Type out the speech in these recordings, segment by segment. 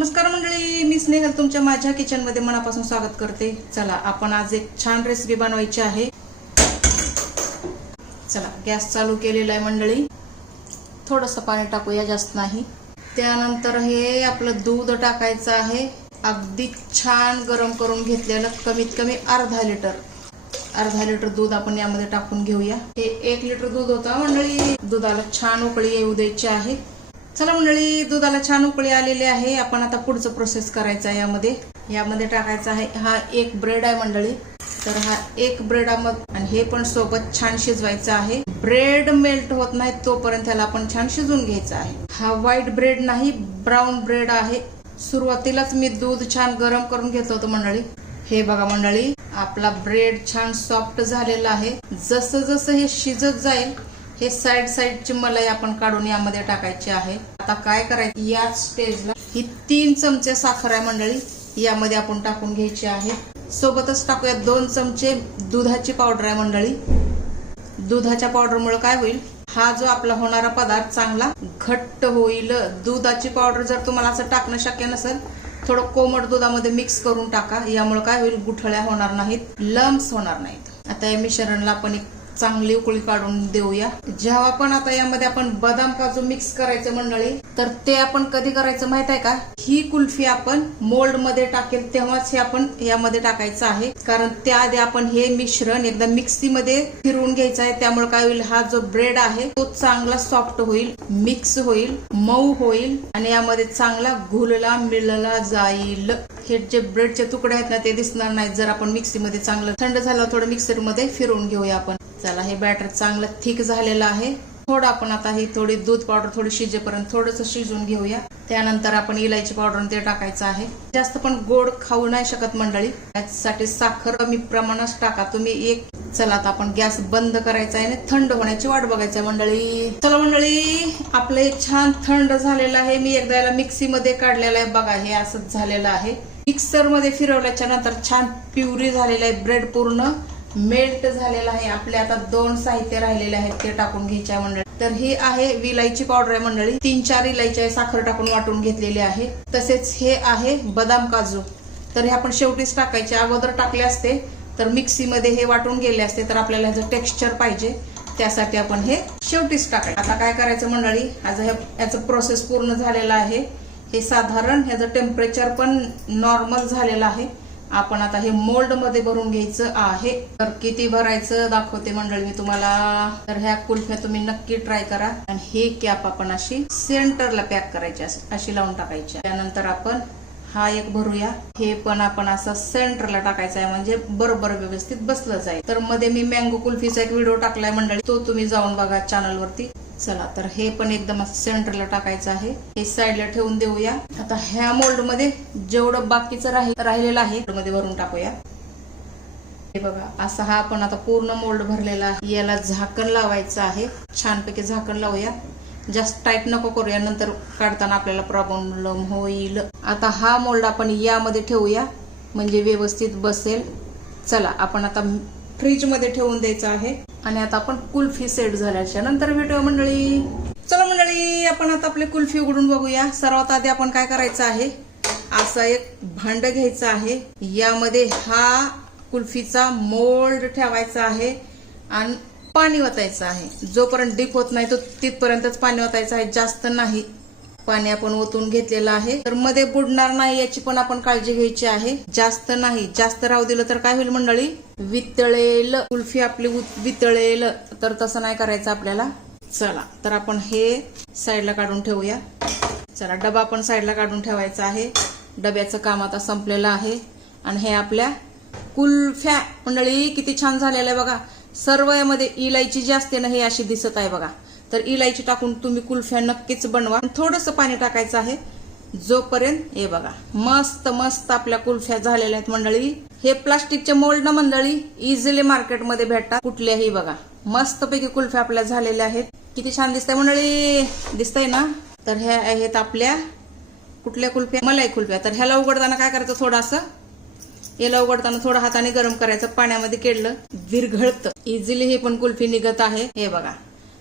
नमस्कार मंडळी, मी स्नेहल तुमच्या माझ्या किचन मध्ये मनापासून स्वागत करते। चला आपण आज एक छान रेसिपी बनवायची आहे। चला गॅस चालू केलेला आहे मंडळी, थोडंसं पाणी टाकूया, जास्त नाही। त्यानंतर हे आपलं दूध टाकायचं आहे, अगदी छान गरम करून घेतलेलं, कमीत कमी अर्धा लिटर दूध आपण यामध्ये टाकून घेऊया। हे 1 लिटर दूध होतं मंडळी। दुधाला छान उकळी येऊ द्यायची आहे। चला मंडळी, दुधाला छान उकळी आलेली आहे। आपण आता पुढचं प्रोसेस करायचं आहे। यामध्ये टाकायचं आहे, हा 1 ब्रेड आहे मंडळी। तर हा 1 ब्रेड आणि हे पण सोबत छान शिजवायचं आहे। ब्रेड मेल्ट होत नाही तोपर्यंत त्याला आपण छान शिजवून घ्यायचं आहे। हा व्हाईट ब्रेड नाही, ब्राऊन ब्रेड आहे। सुरुवातीलाच मी दूध छान गरम करून घेतलं होतं मंडळी। हे बघा मंडळी, आपला ब्रेड छान सॉफ्ट झालेला आहे। जसं जसं हे शिजत जाईल, हे साईडची मलाई आपण काढून यामध्ये टाकायची आहे। आता काय करायचं, याच स्टेजला ही 3 चमचे साखर आहे मंडळी, यामध्ये आपण टाकून घ्यायची आहे। सोबतच टाकूया 2 चमचे दुधाची पावडर आहे मंडळी। दुधाच्या पावडरमुळे काय होईल, हा जो आपला होणारा पदार्थ चांगला घट्ट होईल। दुधाची पावडर जर तुम्हाला असं टाकणं शक्य नसेल, थोडं कोमट दुधामध्ये मिक्स करून टाका। यामुळे काय होईल, गुठळ्या होणार नाहीत, लम्स होणार नाहीत। आता या मिश्रणाला आपण एक चांगली उकळी काढून देऊया। जेव्हा पण आता यामध्ये आपण बदाम काजू मिक्स करायचं मंडळी, तर ते आपण कधी करायचं माहित आहे का, ही कुल्फी आपण मोल्ड मध्ये टाकेल तेव्हाच हे आपण यामध्ये टाकायचं आहे। कारण त्याआधी आपण हे मिश्रण एकदा मिक्सी मध्ये फिरवून घ्यायचं आहे। त्यामुळे काय होईल, हा जो ब्रेड आहे तो चांगला सॉफ्ट होईल, मिक्स होईल, मऊ होईल आणि यामध्ये चांगला घुलला मिळला जाईल। हे जे ब्रेडचे तुकडे आहेत ना, ते दिसणार नाहीत जर आपण मिक्सी मध्ये चांगलं थंड झालं थोडं मिक्सर मध्ये फिरवून घेऊया आपण। चला, हे बॅटर चांगलं थिक झालेलं आहे। थोडं आपण आता ही थोडी दूध पावडर थोडी शिजेपर्यंत थोडंसं शिजून घेऊया। त्यानंतर आपण इलायची पावडर ते टाकायचं आहे। जास्त पण गोड खाऊ नाही शकत मंडळी, त्यासाठी साखर कमी प्रमाणात टाका तुम्ही चला आता आपण गॅस बंद करायचा आहे आणि थंड होण्याची वाट बघायची आहे मंडळी। चला मंडळी, आपलं हे छान थंड झालेलं आहे। मी एकदा याला मिक्सी मध्ये काढलेलं आहे, बघा हे असंच झालेलं आहे। मिक्सर मध्ये फिरवल्याच्या नंतर छान प्युरी झालेलं आहे, ब्रेड पूर्ण मेल्ट झालेला आहे। आपले आता 2 साहित्य राहिलेले आहेत, ते टाकून घ्यायचे आहे मंडळी। तर हे आहे विलायची पावडर आहे मंडळी, 3-4 इलायची आहे, साखर टाकून वाटून घेतलेली आहे। तसेच हे आहे बदाम काजू, तर हे आपण शेवटीच टाकायचे। अगोदर टाकले असते तर मिक्सी मध्ये हे वाटून गेले असते, तर आपल्याला ह्याचं टेक्स्चर पाहिजे, त्यासाठी आपण हे शेवटीच टाकायचं। आता काय करायचं मंडळी, आज याचं प्रोसेस पूर्ण झालेला आहे। हे साधारण ह्याचं टेम्परेचर पण नॉर्मल झालेलं आहे। आपण आता हे मोल्ड मध्ये भरून घ्यायचं आहे। तर किती भरायचं दाखवते मंडळी मी तुम्हाला। तर ह्या कुल्फ्या तुम्ही नक्की ट्राय करा। आणि हे कॅप आपण अशी सेंटरला पॅक करायची, अशी लावून टाकायची। त्यानंतर आपण हा एक भरूया, हे पण आपण असं सेंटरला टाकायचं आहे, म्हणजे बरोबर व्यवस्थित बसलं जाईल। तर मध्ये मी मँगो कुल्फीचा एक व्हिडिओ टाकलाय मंडळी, तो तुम्ही जाऊन बघा चॅनल वरती। चला, तर हे पण एकदम असं सेंटरला टाकायचं आहे। हे साईडला ठेवून देऊया। आता ह्या मोल्ड मध्ये जेवढं बाकीचं राहिलेलं आहे मध्ये भरून टाकूया। हे बघा, असा हा आपण आता पूर्ण मोल्ड भरलेला आहे। याला झाकण लावायचं आहे, छानपैकी झाकण लावूया। जास्त टाईट नको करूया, नंतर काढताना आपल्याला प्रॉब्लेम होईल। आता हा मोल्ड आपण यामध्ये ठेवूया, म्हणजे व्यवस्थित बसेल। चला, आपण आता फ्रीज मध्ये ठेवून द्यायचं आहे। आणि आता आपण कुल्फी सेट झाल्याच्या नंतर भेटूया मंडळी। चला मंडळी, आपण आता आपली कुल्फी उघडून बघूया। सर्वात आधी आपण काय करायचं आहे, असं एक भांड घ्यायचं आहे, यामध्ये हा कुल्फीचा मोल्ड ठेवायचा आहे आणि पाणी ओतायचं आहे। जोपर्यंत डीप होत नाही तो तिथपर्यंतच पाणी ओतायचं आहे, जास्त नाही। पाणी आपण ओतून घेतलेलं आहे, तर मध्ये बुडणार नाही याची पण आपण काळजी घ्यायची आहे। जास्त नाही, जास्त राहू दिलं तर काय होईल मंडळी, वितळेल कुल्फी आपली, वितळेल। तर तसं नाही करायचं आपल्याला। चला, तर आपण हे साईडला काढून ठेवूया। चला, डबा आपण साईडला काढून ठेवायचा आहे। डब्याचं काम आता संपलेलं आहे। आणि हे आपल्या कुल्फ्या मंडळी किती छान झालेलं आहे बघा। सर्व यामध्ये इलायची जी असते ना, हे अशी दिसत आहे बघा। तर इलायची टाकून तुम्ही कुल्फ्या नक्कीच बनवा। थोडंसं पाणी टाकायचं आहे, जोपर्यंत हे बघा मस्त मस्त आपल्या कुल्फ्या झालेल्या आहेत मंडळी। हे प्लास्टिकच्या मोल्ड ना मंडळी इझिली मार्केटमध्ये भेटतात कुठल्याही, बघा मस्तपैकी कुल्फ्या आपल्या झालेल्या आहेत। किती छान दिसतंय मंडळी, दिसतंय ना। तर ह्या आहेत आपल्या कुठल्या कुल्फ्या, मलाई कुल्फ्या। तर ह्याला उघडताना काय करायचं, थोडंसं याला उघडताना थोडं हाताने गरम करायचं, पाण्यामध्ये केलं विरघळतं इझिली, हे पण कुल्फी निघत आहे। हे बघा,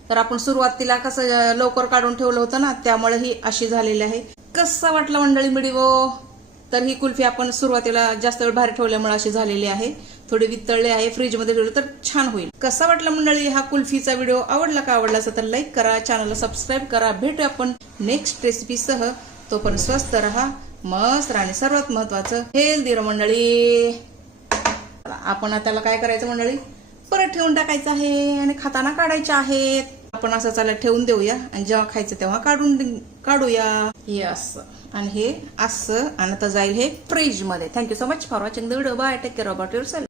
तर आपण सुरुवातीला कसं लवकर काढून ठेवलं होतं ना, त्यामुळे ही अशी झालेली आहे। कसा वाटला मंडळी व्हिडिओ? तर ही कुल्फी आपण सुरुवातीला जास्त वेळ बाहेर ठेवल्यामुळे अशी झालेली आहे, थोडी वितळले आहे, फ्रीजमध्ये ठेवलं तर छान होईल. कसा वाटला मंडळी हा कुल्फीचा व्हिडिओ? आवडला का? आवडला असेल तर लाईक करा, चॅनलला सबस्क्राईब करा. भेटूया आपण नेक्स्ट रेसिपीसह. तोपर्यंत स्वस्त राहा, मस्त राहा आणि सर्वात महत्वाचं हेल्दी राहा मंडळी. आपण त्याला काय करायचं मंडळी? परत ठेवून टाकायचं आहे आणि खाताना काढायचे आहेत. आपण असं चालत ठेवून देऊया आणि जेव्हा खायचं तेव्हा काढूया. हे असं आणि हे असं आणि आता जाईल हे फ्रीज मध्ये. Thank you so much for watching the video. Bye. Take care about yourself.